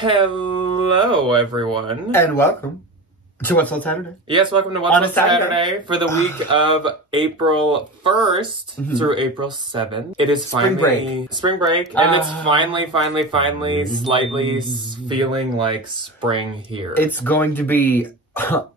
Hello, everyone. And welcome to What's on Saturday. Yes, welcome to What's on Saturday for the week of April 1st through April 7th. It is finally spring break, and it's finally slightly feeling like spring here. It's going to be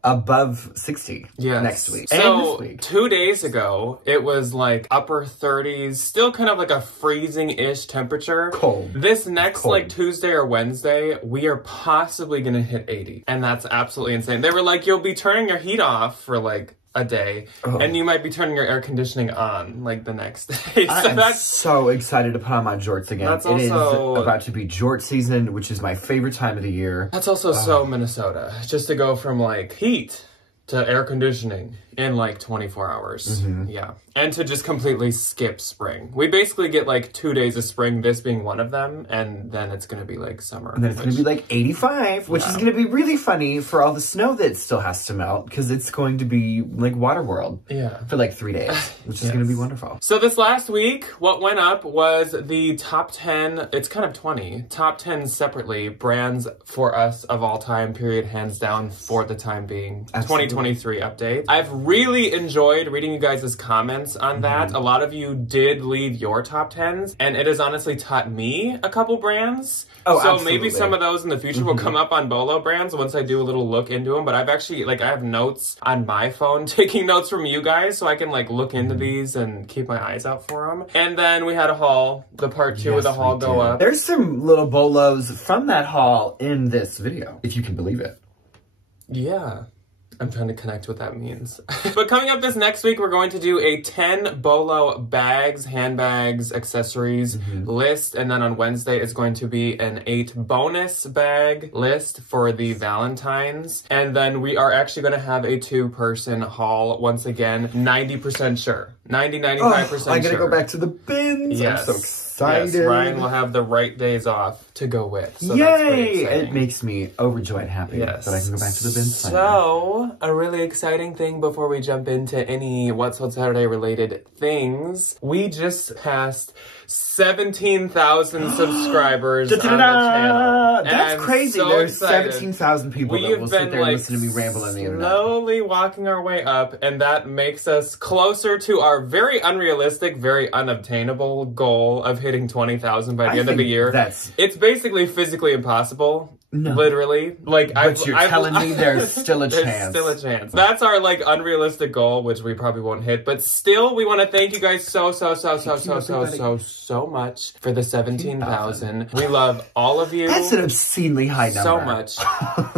above 60 next week. So, 2 days ago, it was like upper 30s, still kind of like a freezing-ish temperature. Cold. This next like Tuesday or Wednesday, we are possibly gonna hit 80. And that's absolutely insane. They were like, you'll be turning your heat off for like a day, and you might be turning your air conditioning on like the next day. So I'm so excited to put on my jorts again. That's it also is about to be jort season, which is my favorite time of the year. That's also so Minnesota, just to go from like heat to air conditioning in like 24 hours. Yeah. And to just completely skip spring. We basically get like 2 days of spring, this being one of them, and then it's gonna be like summer. And then it's gonna be like 85, which is gonna be really funny for all the snow that still has to melt, because it's going to be like Waterworld for like 3 days, which is gonna be wonderful. So this last week, what went up was the top 10, it's kind of 20, top 10 separately brands for us of all time, period, hands down, for the time being. 2023 update. I've really enjoyed reading you guys' comments on that. A lot of you did leave your top 10s, and it has honestly taught me a couple brands. So maybe some of those in the future will come up on Bolo brands once I do a little look into them. But I've actually, like, I have notes on my phone taking notes from you guys so I can, like, look into these and keep my eyes out for them. And then we had a haul, the part 2 of the haul go up. There's some little Bolos from that haul in this video, if you can believe it. Yeah. I'm trying to connect what that means. But coming up this next week, we're going to do a 10 Bolo bags, handbags, accessories list. And then on Wednesday, it's going to be an 8 bonus bag list for the Valentines. And then we are actually going to have a 2-person haul once again, 90% sure. 95% sure. I gotta go back to the bins. Yes. I'm so excited. Yes, Ryan will have the right days off to go with. So yay! That's pretty exciting. It makes me overjoyed happy that I can go back to the bins. So, a really exciting thing before we jump into any What's on Saturday related things. We just passed 17,000 subscribers on the channel. That's crazy. So There's 17,000 people that will sit there and listen to me ramble on the internet. Slowly walking our way up, and that makes us closer to our very unrealistic, very unobtainable goal of hitting 20,000 by the end of the year. It's basically physically impossible. No. Literally. Like, but you're telling me there's still a chance. There's still a chance. That's our, like, unrealistic goal, which we probably won't hit. But still, we want to thank you guys so much for the 17,000. We love all of you. That's an obscenely high number. So much.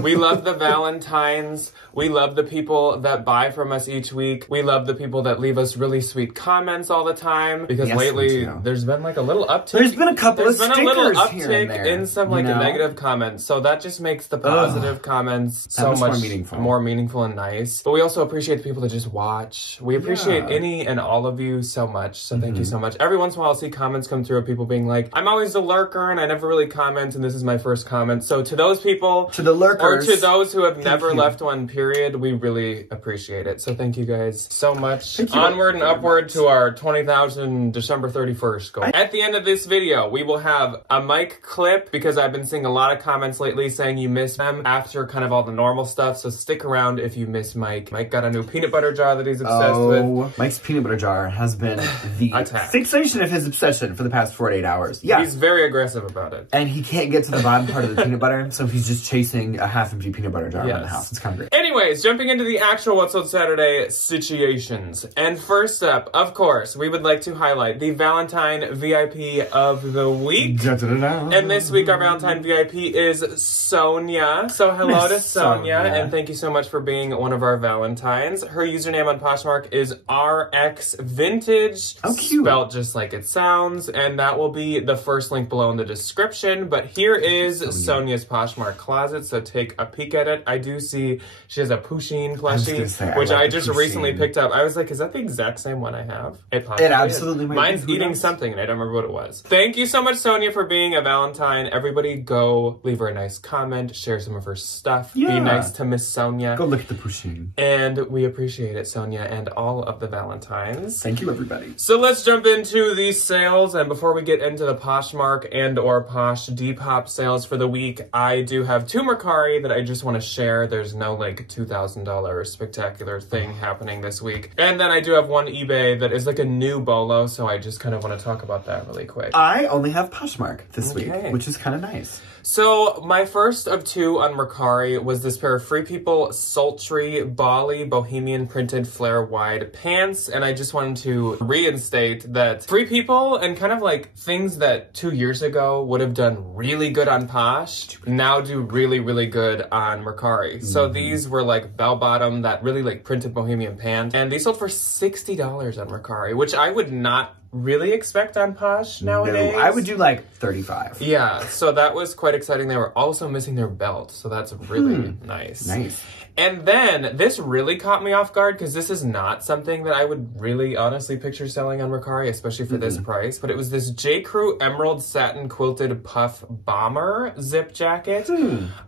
We love the Valentines. We love the people that buy from us each week. We love the people that leave us really sweet comments all the time. Because lately, there's been, like, a little uptick. There's been a couple of stickers There's been a little uptick uptick in some, like, negative comments. So that just makes the positive comments so much more meaningful and nice. But we also appreciate the people that just watch. We appreciate any and all of you so much. So thank you so much. Every once in a while I'll see comments come through of people being like, I'm always the lurker and I never really comment and this is my first comment. So to those people, to the lurkers, or to those who have never left one, period, we really appreciate it. So thank you guys so much. Onward and upward to our 20,000 December 31st goal. At the end of this video, we will have a mic clip because I've been seeing a lot of comments lately saying you miss them after kind of all the normal stuff, so stick around if you miss Mike. Mike got a new peanut butter jar that he's obsessed with. Mike's peanut butter jar has been the fixation of his obsession for the past 48 hours. Yeah. He's very aggressive about it. And he can't get to the bottom part of the peanut butter, so he's just chasing a half-empty peanut butter jar around the house. It's kind of great. Anyways, jumping into the actual What's on Saturday situations. And first up, of course, we would like to highlight the Valentine VIP of the week. And this week, our Valentine VIP is Sonia. So hello to Sonia, and thank you so much for being one of our Valentines. Her username on Poshmark is RX Vintage. Oh, cute. Spelled just like it sounds, and that will be the first link below in the description. But here is Sonia's Poshmark closet, so take a peek at it. I do see she is a Pusheen plushie, which I just recently picked up. I was like, is that the exact same one I have? It absolutely might Mine's be. eating something, and I don't remember what it was. Thank you so much, Sonia, for being a Valentine. Everybody go leave her a nice comment, share some of her stuff. Be nice to Miss Sonia. Go look at the Pusheen. And we appreciate it, Sonia, and all of the Valentines. Thank you, everybody. So let's jump into these sales, and before we get into the Poshmark and or Posh Depop sales for the week, I do have 2 Mercari that I just want to share. There's no like $2,000 spectacular thing happening this week. And then I do have 1 eBay that is like a new bolo, so I just kind of want to talk about that really quick. I only have Poshmark this week, which is kind of nice. So my first of 2 on Mercari was this pair of Free People Sultry Bali Bohemian Printed Flare Wide Pants, and I just wanted to reinstate that Free People and kind of like things that 2 years ago would have done really good on Posh now do really, really good on Mercari. So these were like bell bottom, that really like printed Bohemian pant, and these sold for $60 on Mercari, which I would not really expect on Posh nowadays. No, I would do like 35. Yeah, so that was quite exciting. They were also missing their belt, so that's really nice. Nice. And then this really caught me off guard because this is not something that I would really honestly picture selling on Mercari, especially for this price. But it was this J. Crew Emerald Satin Quilted Puff Bomber zip jacket.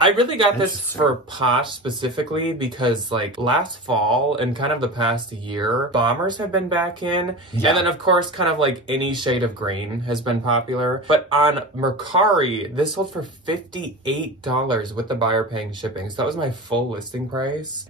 I really got this for Posh specifically because like last fall and kind of the past year, bombers have been back in. Yeah. And then of course kind of like any shade of green has been popular. But on Mercari, this sold for $58 with the buyer paying shipping. So that was my full listing price.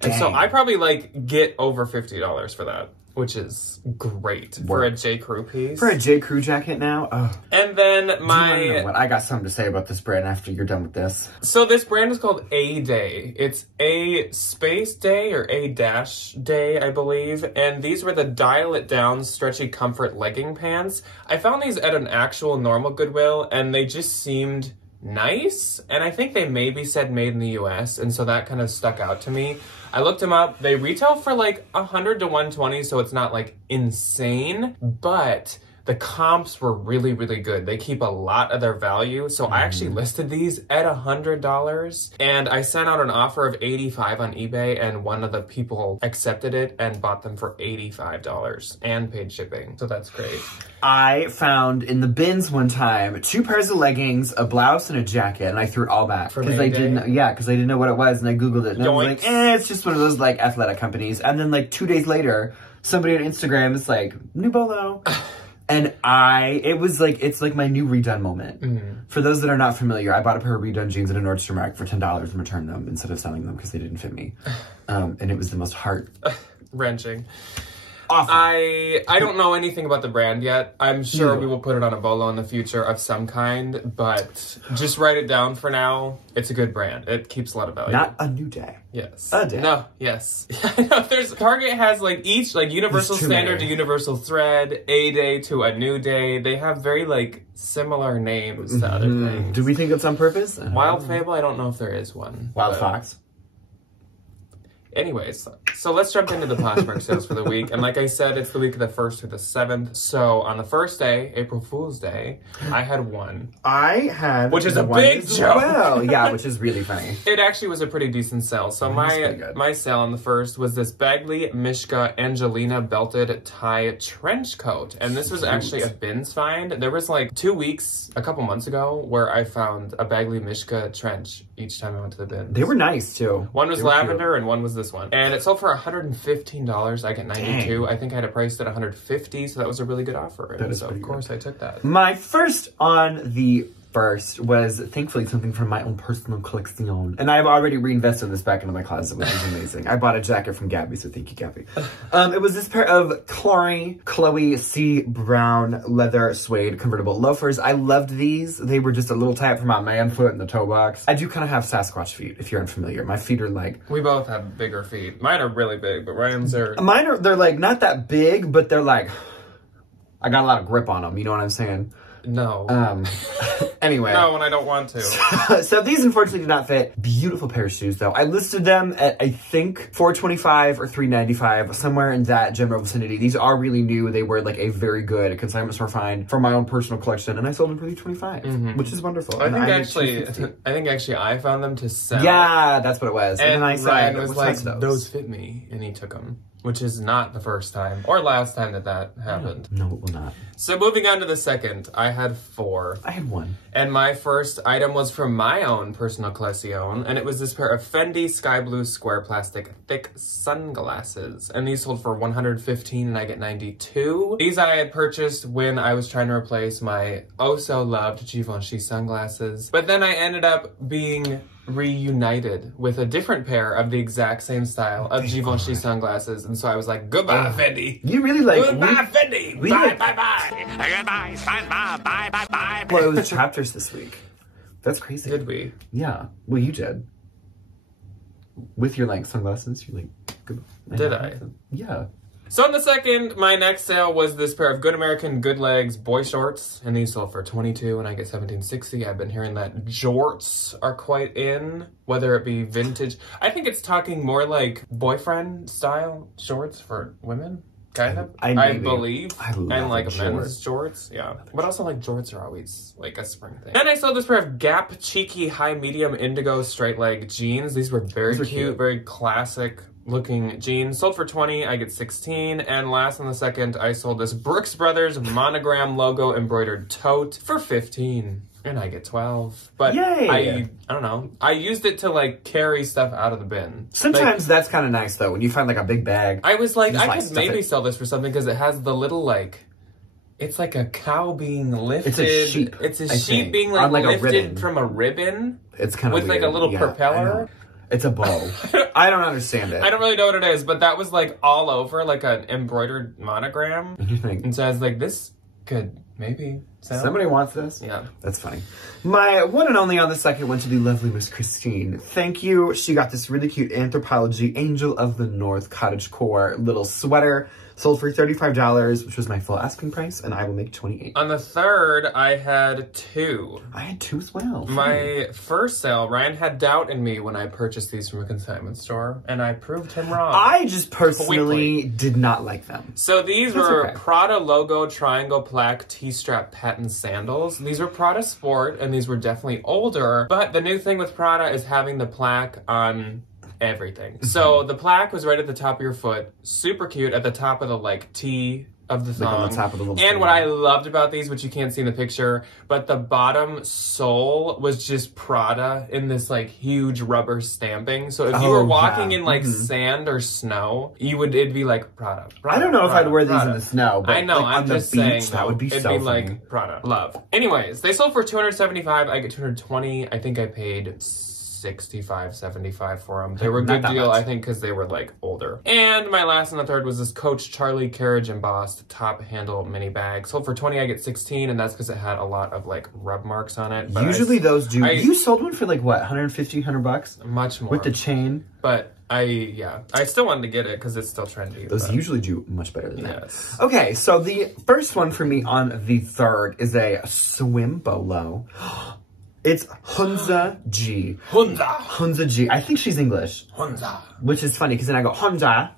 And so I probably like get over $50 for that, which is great for a J. Crew piece. For a J. Crew jacket now? Oh. And then I got something to say about this brand after you're done with this. So this brand is called A Day. It's A space day or A dash day, I believe. And these were the dial it down stretchy comfort legging pants. I found these at an actual normal Goodwill and they just seemed nice, and I think they maybe said made in the US, and so that kind of stuck out to me. I looked them up. They retail for like $100 to $120, so it's not like insane, but the comps were really, really good. They keep a lot of their value. So I actually listed these at $100 and I sent out an offer of $85 on eBay and one of the people accepted it and bought them for $85 and paid shipping. So that's great. I found in the bins one time 2 pairs of leggings, a blouse, and a jacket, and I threw it all back because I didn't. Yeah, because I didn't know what it was, and I googled it, and I was like, it's just one of those like athletic companies. And then like 2 days later, somebody on Instagram is like, new bolo. And it's like my new redone moment. For those that are not familiar, I bought a pair of redone jeans at a Nordstrom Rack for $10 and returned them instead of selling them because they didn't fit me. And it was the most heart-wrenching. Awful. I don't know anything about the brand yet. I'm sure we will put it on a bolo in the future of some kind, but just write it down for now. It's a good brand. It keeps a lot of value. Not a new day. Yes. A day. No, yes. I know Target has like each like Universal Standard to Universal Thread, A Day to a New Day. They have very like similar names to other things. Do we think it's on purpose? Wild Fable, I don't know if there is one. Wild Fox? Anyways, so let's jump into the Poshmark sales for the week. And like I said, it's the week of the 1st through the 7th. So on the first day, April Fool's Day, I had one. I had which is a big joke. Well, yeah, which is really funny. It actually was a pretty decent sale. So my sale on the 1st was this Bagley Mishka Angelina belted tie trench coat. And this was actually a bins find. There was like 2 weeks, a couple months ago, where I found a Bagley Mishka trench each time I went to the bins. They were nice too. One was lavender and one was this one. And it sold for $115. I get $92. I think I had it priced at $150, so that was a really good offer. And so of course I took that. My first on the first was thankfully something from my own personal collection. And I've already reinvested this back into my closet, which is amazing. I bought a jacket from Gabby, so thank you, Gabby. It was this pair of Chloe sea brown leather suede convertible loafers. I loved these. They were just a little tight for my man foot in the toe box. I do kind of have Sasquatch feet, if you're unfamiliar. My feet are like... We both have bigger feet. Mine are really big, but Ryan's are... They're like not that big, but they're like... I got a lot of grip on them, you know what I'm saying? No. Anyway. No, when I don't want to. So these unfortunately did not fit. Beautiful pair of shoes though. I listed them at, I think, $425 or $395, somewhere in that general vicinity. These are really new. They were like a very good consignment store find for my own personal collection, and I sold them for $325, which is wonderful. I think actually I found them to sell. Yeah, that's what it was. And then I Ryan was like, those fit me, and he took them. Which is not the first time or last time that happened. No, it will not. So moving on to the second, I had 4. I had 1. And my first item was from my own personal collection, and it was this pair of Fendi Sky Blue Square Plastic Thick Sunglasses. And these sold for $115 and I get $92. These I had purchased when I was trying to replace my oh-so-loved Givenchy sunglasses. But then I ended up being reunited with a different pair of the exact same style of Givenchy sunglasses, and so I was like, goodbye, Fendi. You really like goodbye, Fendi. Bye, bye, bye. Goodbye, bye, bye, bye, bye. Well, it was chapters this week. That's crazy. Did we? Yeah. Well, you did. With your like sunglasses, you're like, goodbye. Did I? Yeah. So on the second, my next sale was this pair of Good American Good Legs boy shorts, and these sold for $22 and I get $17.60. I've been hearing that jorts are quite in, whether it be vintage. I think it's talking more like boyfriend style shorts for women, kind of. I believe. I love and like men's jorts, yeah. But also like jorts are always like a spring thing. Then I saw this pair of Gap Cheeky High Medium Indigo Straight Leg jeans. These were very cute, very classic looking jeans. Sold for $20, I get $16. And last on the second, I sold this Brooks Brothers monogram logo embroidered tote for $15. And I get $12. But yay! I don't know. I used it to like carry stuff out of the bin. Sometimes that's kind of nice though, when you find like a big bag. I was like, I could maybe sell this for something because it has the little like, it's like a cow being lifted. It's a sheep. It's a sheep being like lifted from a ribbon. It's kind of with like a little propeller. It's a bow. I don't understand it. I don't really know what it is, but that was like all over like an embroidered monogram. And so I was like, this could maybe sell. Somebody wants this? Yeah. That's funny. My one and only on the second went to the lovely Miss Christine. Thank you. She got this really cute Anthropologie Angel of the North cottagecore little sweater. Sold for $35, which was my full asking price, and I will make $28. On the third, I had 2. I had 2 as well. My first sale, Ryan had doubt in me when I purchased these from a consignment store, and I proved him wrong. I just personally did not like them. So these were Prada logo triangle plaque T-strap patent sandals. These were Prada Sport, and these were definitely older, but the new thing with Prada is having the plaque on everything. So the plaque was right at the top of your foot, super cute at the top of the like T of the thumb. Like on the top of the little and what I loved about these, which you can't see in the picture, but the bottom sole was just Prada in this like huge rubber stamping. So if you were walking in like sand or snow, it'd be like Prada. I don't know if I'd wear these in the snow, but I know, like, I'm just saying that would be so funny. Like Prada. Love. Anyways, they sold for $275. I get $220. I think I paid $65, $75 for them. They were a good deal, I think, because they were like older. And my last and the third was this Coach Charlie Carriage embossed top handle mini bag. Sold for $20, I get $16, and that's because it had a lot of like rub marks on it. But usually those do. You sold one for like what, 150, 100 bucks? Much more. With the chain? But I still wanted to get it because it's still trendy. Those usually do much better than that. Okay, so the first one for me on the third is a swim bolo. It's Hunza G. Hunza G. I think she's English. Hunza. Which is funny, because then I go, Hunza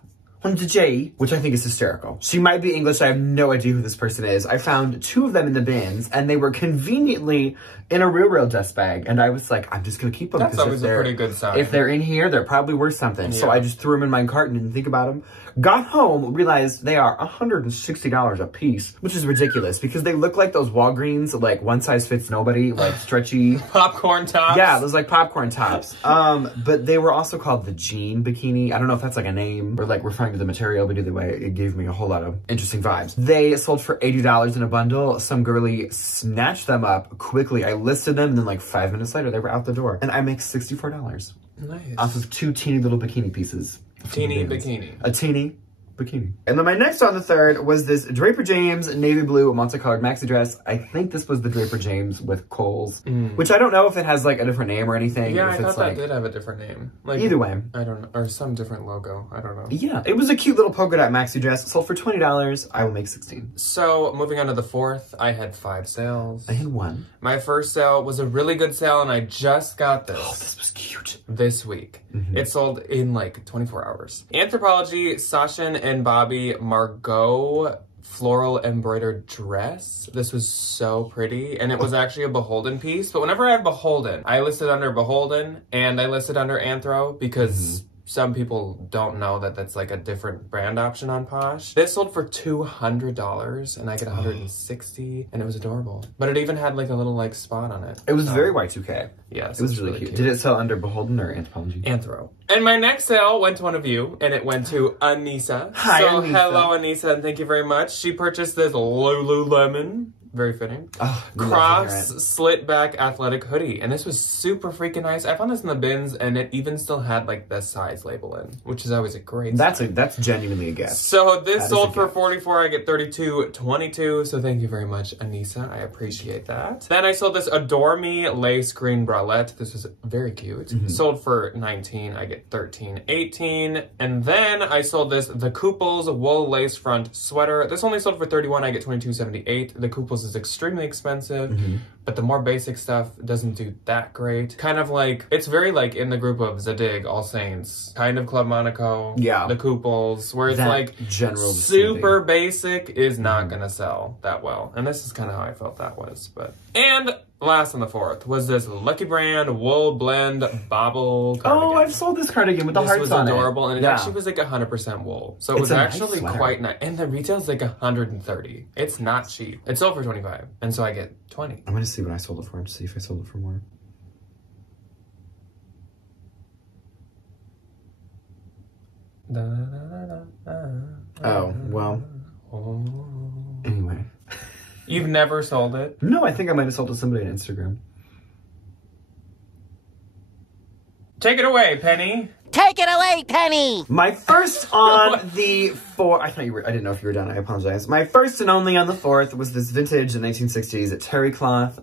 G, which I think is hysterical. She might be English. I have no idea who this person is. I found 2 of them in the bins, and they were conveniently in a real dust bag. And I was like, I'm just going to keep them. That's always a pretty good sign. If they're in here, they're probably worth something. Yeah. So I just threw them in my cart and didn't think about them. Got home, realized they are $160 a piece, which is ridiculous because they look like those Walgreens, like one size fits nobody, like stretchy. Popcorn tops? Yeah, those like popcorn tops. But they were also called the jean bikini. I don't know if that's like a name or like referring to the material, but either way, it gave me a whole lot of interesting vibes. They sold for $80 in a bundle. Some girly snatched them up quickly. I listed them and then like 5 minutes later, they were out the door. And I make $64. Nice. Off of 2 teeny little bikini pieces. Teeny bikini. A teeny bikini. And then my next on the 3rd was this Draper James navy blue multicolored maxi dress. I think this was the Draper James with Kohl's, which I don't know if it has like a different name or anything. Yeah, if I thought it's that like, did have a different name. Like, either way. I don't know. Or some different logo. I don't know. Yeah, it was a cute little polka dot maxi dress. Sold for $20. I will make 16. So, moving on to the 4th, I had 5 sales. I had 1. My first sale was a really good sale, and I just got this. Oh, this was cute. This week. It sold in like 24 hours. Anthropologie Sachin and Bobby Margot floral embroidered dress. This was so pretty, and it was actually a beholden piece. But whenever I have beholden, I listed under beholden and I listed under anthro because some people don't know that that's like a different brand option on Posh. This sold for $200 and I get 160 and it was adorable. But it even had like a little like spot on it. It was very Y2K. Yes. It was really cute. Did it sell under beholden or Anthropologie? Anthro. And my next sale went to one of you, and it went to Anissa. Hi, so Anissa. hello, Anissa, and thank you very much. She purchased this Lululemon, very fitting, cross slit back athletic hoodie, and this was super freaking nice. I found this in the bins, and it even still had like the size label in, which is always a great. That's genuinely a gift. So this sold for $44. I get $32.22. So thank you very much, Anissa. I appreciate that. Then I sold this Adore Me lace green bralette. This was very cute. Sold for $19. I get $13.18. And then I sold this The Kooples wool lace front sweater. This only sold for $31. I get $22.78. The Kooples is extremely expensive, but the more basic stuff doesn't do that great. Kind of like, it's very like in the group of Zadig, All Saints, kind of Club Monaco, the Kooples, where it's that like general super basic is not gonna sell that well. And this is kind of how I felt that was. But and last on the 4th was this Lucky Brand wool blend bobble cardigan. Oh, I've sold this cardigan with the hearts on it. This was adorable, and it actually was like 100% wool. So it was actually quite nice. And the retail's like $130. It's not cheap. It sold for $25, and so I get $20. I'm gonna see what I sold it for and see if I sold it for more. Oh, well. Anyway. You've never sold it? No, I think I might have sold it to somebody on Instagram. Take it away, Penny. Take it away, Penny. My first on the 4th, I didn't know if you were done, I apologize. My first and only on the 4th was this vintage 1960s terry cloth.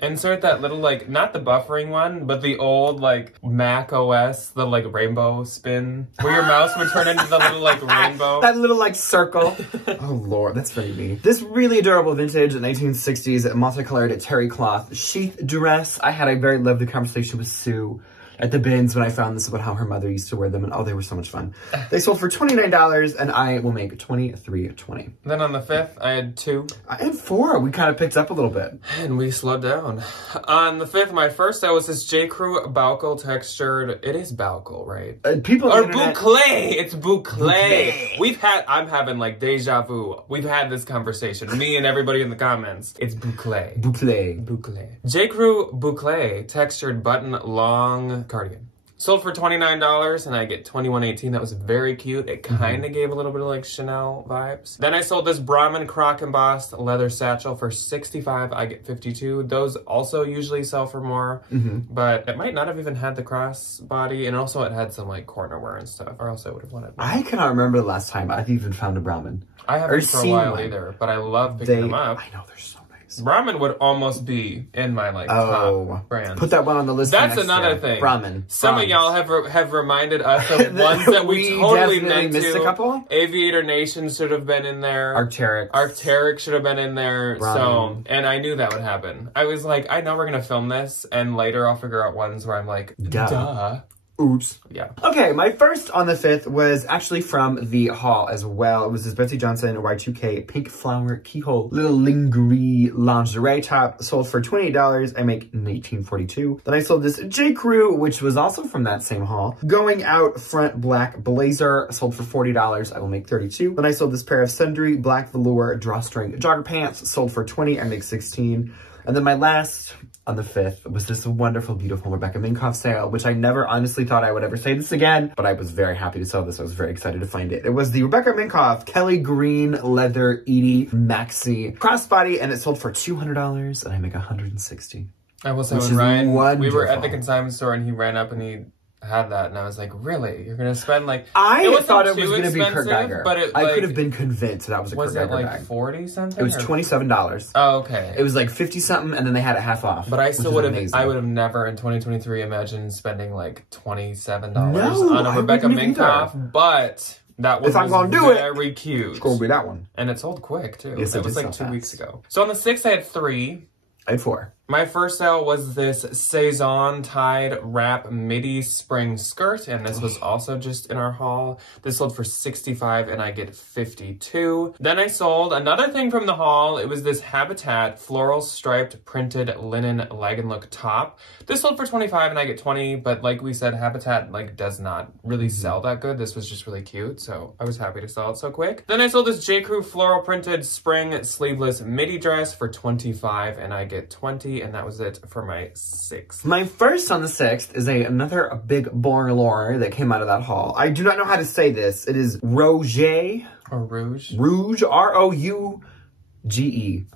Insert that little, like, not the buffering one, but the old, like, Mac OS, the, like, rainbow spin, where your mouse would turn into the little, like, rainbow. That little, like, circle. Oh, Lord, that's very me. This really adorable vintage 1960s multicolored terry cloth sheath dress. I had a very lovely conversation with Sue at the bins when I found this about how her mother used to wear them, and oh, they were so much fun. They sold for $29, and I will make $23.20. Then on the 5th, I had 2. I had 4. We kind of picked up a little bit. And we slowed down. On the 5th, my first sale was this J. Crew Balco textured. It is Balco, right? People or boucle. It's boucle. I'm having like deja vu. We've had this conversation. Me and everybody in the comments. It's boucle. Boucle. J. Crew boucle textured button long cardigan. Sold for $29 and I get $21.18. That was very cute. It kind of gave a little bit of like Chanel vibes. Then I sold this Brahmin croc embossed leather satchel for $65. I get $52. Those also usually sell for more, but it might not have even had the cross body, and also it had some like corner wear and stuff, or else I would have wanted more. I cannot remember the last time I've even found a Brahmin. I haven't for a while either, but I love picking them up. I know, they're so nice. Brahmin would almost be in my like top brand. Put that one on the list. That's another thing. Brahmin. Some of y'all have reminded us of ones that we totally missed a couple. Aviator Nation should have been in there. Arc'teryx should have been in there. Brahmin. So, and I knew that would happen. I was like, I know we're gonna film this, and later I'll figure out ones where I'm like, duh. Oops. Yeah. Okay, my first on the 5th was actually from the haul as well. It was this Betsy Johnson Y2K pink flower keyhole little lingerie lingerie top. Sold for $28. I make $19.42. Then I sold this J. Crew, which was also from that same haul. Going out front black blazer. Sold for $40. I will make $32. Then I sold this pair of Sundry black velour drawstring jogger pants. Sold for $20. I make $16. And then my last on the 5th was this wonderful, beautiful Rebecca Minkoff sale, which I never honestly thought I would ever say this again, but I was very happy to sell this. I was very excited to find it. It was the Rebecca Minkoff Kelly Green Leather Edie Maxi Crossbody, and it sold for $200, and I make $160. I will say when Ryan, we were at the consignment store and he ran up and he had that, and I was like, really? You're gonna spend like... I thought it was gonna be Kurt Geiger. But it, I could have been convinced that was a Kurt Geiger bag. Was it like 40 something? It was $27. Oh, okay. It was like 50 something, and then they had it half off. But I still would have. I would have never in 2023 imagined spending like $27 on a Rebecca Minkoff. But that was very cute. It's gonna be that one, and it sold quick too. Yes, it was like 2 weeks ago. So on the 6th, I had 3. I had 4. My first sale was this Saison tied wrap midi spring skirt, and this was also just in our haul. This sold for $65, and I get $52. Then I sold another thing from the haul. It was this Habitat floral striped printed linen leg and look top. This sold for $25, and I get $20. But like we said, Habitat like does not really sell that good. This was just really cute, so I was happy to sell it so quick. Then I sold this J. Crew floral printed spring sleeveless midi dress for $25, and I get $20. And that was it for my 6th. My first on the 6th is another big boring lore that came out of that haul. I do not know how to say this. It is Roger. Or Rouge. Rouge, R-O-U-G-E.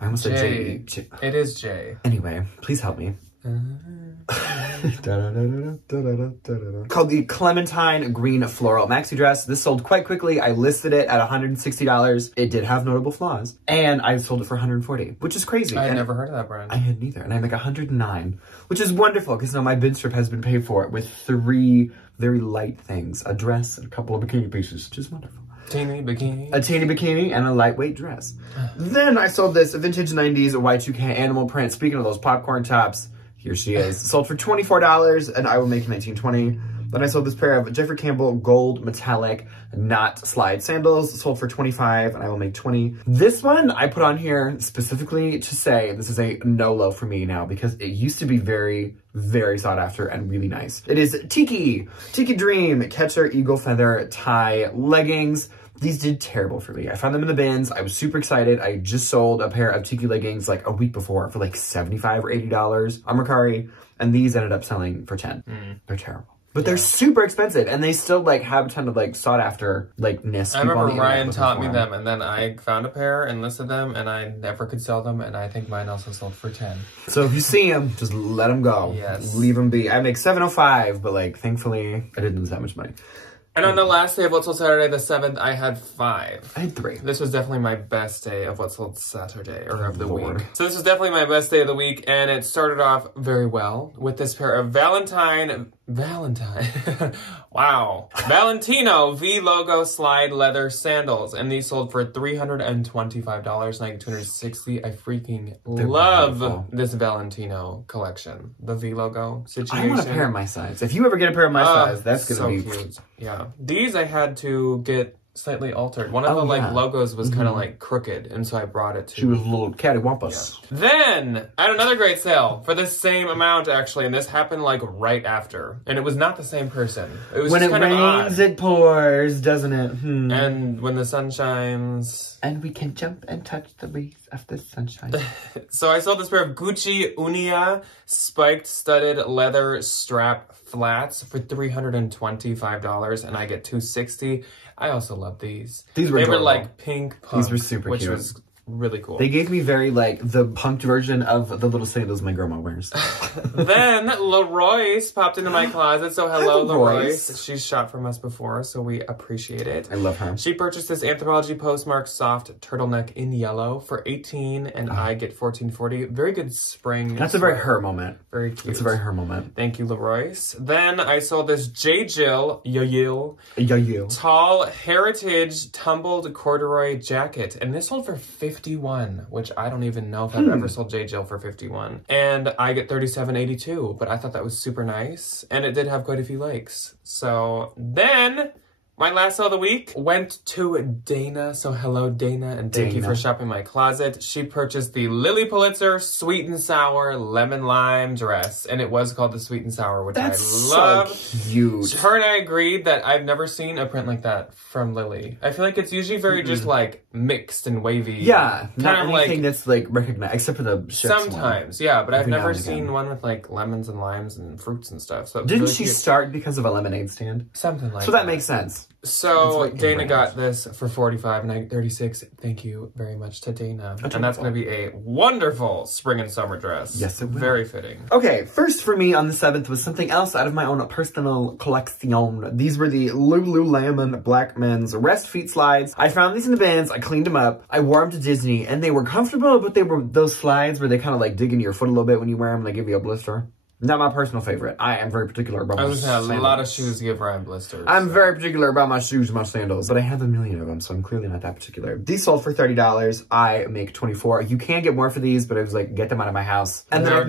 I almost said J-E. It is J. Anyway, please help me. Called the Clementine Green Floral Maxi Dress. This sold quite quickly. I listed it at $160. It did have notable flaws. And I sold it for $140, which is crazy. I had never heard of that brand. I had neither. And I make $109, which is wonderful because now my bin strip has been paid for with 3 very light things. A dress and a couple of bikini pieces, which is wonderful. Teeny bikini. A teeny bikini and a lightweight dress. Then I sold this vintage 90s Y2K animal print. Speaking of those popcorn tops, here she is. Sold for $24, and I will make $19.20. Then I sold this pair of Jeffrey Campbell gold metallic knot slide sandals. Sold for $25, and I will make $20. This one I put on here specifically to say this is a no-low for me now because it used to be very, very sought after and really nice. It is Tiki Dream Catcher Eagle Feather tie leggings. These did terrible for me. I found them in the bins. I was super excited. I just sold a pair of Tiki leggings like a week before for like $75 or $80 on Mercari, and these ended up selling for $10. They're terrible. But they're super expensive, and they still like have a ton of like sought after like-ness. I remember Ryan taught me them, and then I found a pair and listed them, and I never could sell them, and I think mine also sold for $10. So if you see them, just let them go. Yes. Leave them be. I make $705, but like thankfully I didn't lose that much money. And on the last day of What Sold Saturday, the 7th, I had 5. I had 3. This was definitely my best day of What Sold Saturday, or of the week. So this was definitely my best day of the week, and it started off very well with this pair of Valentino V logo slide leather sandals, and these sold for $325, and I get $260. I freaking love this Valentino collection, the V logo situation. I want a pair of my size. If you ever get a pair of my size, that's gonna be cute. Yeah, these I had to get slightly altered. One of the like logos was kind of like crooked, and so I brought it to... She was a little cattywampus. Yeah. Then, I had another great sale for the same amount, actually, and this happened like right after. And it was not the same person. It was when just it rains, it pours, doesn't it? And when the sun shines... And we can jump and touch the rays of the sunshine. So I sold this pair of Gucci Unia spiked studded leather strap flats for $325, and I get $260. I also love these. These were adorable. They were like pink punk, these were super cute. Which was really cool. They gave me very like the punked version of the little sandals my grandma wears. Then Leroyce popped into my closet. So hello, Leroyce. She's shot from us before, so we appreciate it. I love her. She purchased this Anthropologie postmark soft turtleneck in yellow for $18, and I get $14.40. Very good spring. That's a very her moment. Very cute. It's a very her moment. Thank you, Leroyce. Then I sold this J. Jill tall heritage tumbled corduroy jacket, and this sold for $51, which I don't even know if I've ever sold J. Jill for $51. And I get $37.82, but I thought that was super nice, and it did have quite a few likes. So then... my last sale of the week went to Dana. So hello, Dana, and thank you for shopping my closet. She purchased the Lily Pulitzer Sweet and Sour Lemon Lime dress, and it was called the Sweet and Sour, which I love. So cute. Her and I agreed that I've never seen a print like that from Lily. I feel like it's usually very just like mixed and wavy. Yeah, not kind of anything that's like recognized, except for the ships sometimes, yeah, but I've never seen one with like lemons and limes and fruits and stuff. So didn't she start because of a lemonade stand? Something like that. So that makes sense. Yes. So Dana got this for $45 and I $36. Thank you very much to Dana. And that's going to be a wonderful spring and summer dress. Yes, it will. Very fitting. Okay, first for me on the 7th was something else out of my own personal collection. These were the Lululemon Black Men's Rest Feet Slides. I found these in the bins. I cleaned them up. I wore them to Disney and they were comfortable, but they were those slides where they kind of like dig into your foot a little bit when you wear them and they give you a blister. Not my personal favorite. I am very particular about my sandals. A lot of shoes give Ryan blisters. I'm very particular about my shoes and my sandals, but I have a million of them, so I'm clearly not that particular. These sold for $30. I make $24. You can get more for these, but I was like, get them out of my house. And then I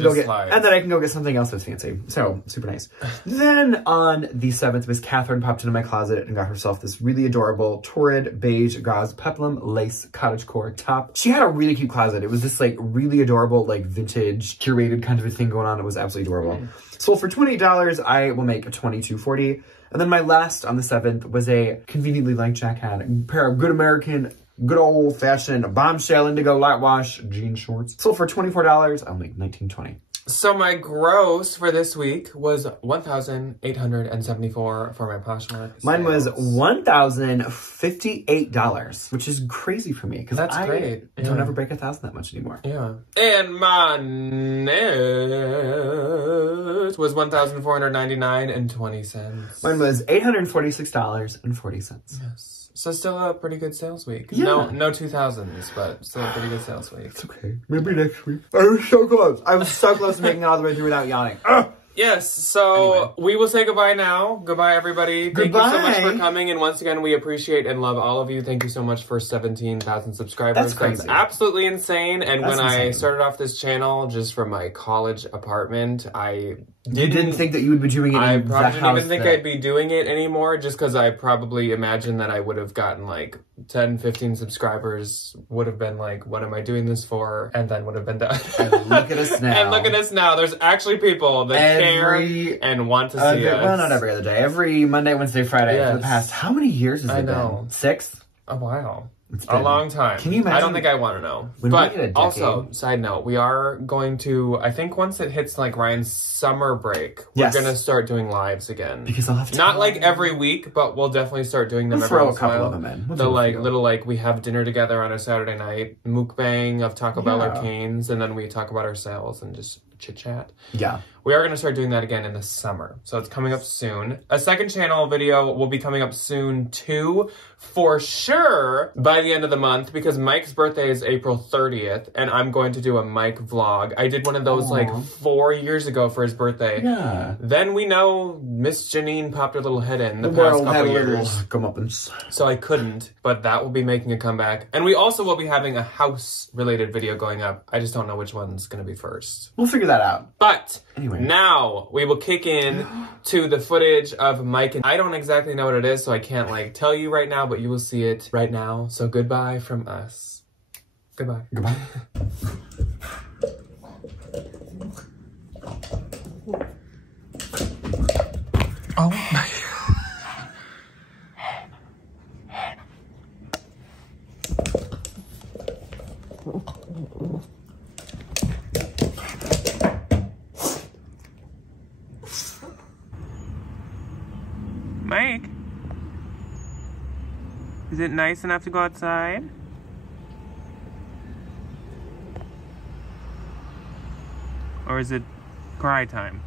can go get something else that's fancy. So, super nice. Then on the 7th, Miss Catherine popped into my closet and got herself this really adorable torrid beige gauze peplum lace cottagecore top. She had a really cute closet. It was this like really adorable, like vintage curated kind of a thing going on. It was absolutely adorable. Sold for $28. I will make $22.40. And then my last on the 7th was a conveniently like Jack had, a pair of good American, good old-fashioned bombshell indigo light wash jean shorts. Sold for $24. I'll make $19.20. So my gross for this week was $1,874 for my Poshmark. Mine was $1,058, which is crazy for me because I don't ever break 1,000 that much anymore. Yeah. And my net was $1,499.20. Mine was $846.40. Yes. So still a pretty good sales week. Yeah. No 2000s, but still a pretty good sales week. It's okay. Maybe next week. I was so close. I was so close to making it all the way through without yawning. Ugh. Yes, so we will say goodbye now. Goodbye, everybody. Thank you so much for coming. And once again, we appreciate and love all of you. Thank you so much for 17,000 subscribers. That's crazy. That's absolutely insane. And That's when insane. I started off this channel just from my college apartment, You didn't think that you would be doing it I probably didn't even think I'd be doing it anymore just because I probably imagined that I would have gotten like 10, 15 subscribers, would have been like, what am I doing this for? And then would have been done. And look at us now. And look at us now. There's actually people that care and want to see us. Well, not every other day. Every Monday, Wednesday, Friday for the past, how many years has it been? 6? Oh, wow. A long time. Can you imagine? I don't think I want to know. But also, side note, we are going to, I think once it hits like Ryan's summer break, we're going to start doing lives again. Because I'll have to. Not like every week, but we'll definitely start doing them every once in a while. Throw a couple of them in. The like little like we have dinner together on a Saturday night, mukbang of Taco Bell or Cane's, and then we talk about ourselves and just chit chat. Yeah. We are going to start doing that again in the summer. So it's coming up soon. A second channel video will be coming up soon too, for sure, by the end of the month, because Mike's birthday is April 30th, and I'm going to do a Mike vlog. I did one of those like 4 years ago for his birthday. Yeah. Then we know Miss Janine popped her little head in the past couple years. Comeuppance. So I couldn't, but that will be making a comeback. And we also will be having a house-related video going up. I just don't know which one's going to be first. We'll figure that out. But anyway, now we will kick in to the footage of Mike. And I don't exactly know what it is, so I can't like tell you right now, but you will see it right now. So goodbye from us. Goodbye. Goodbye. Oh my. Mike, is it nice enough to go outside? Or is it cry time?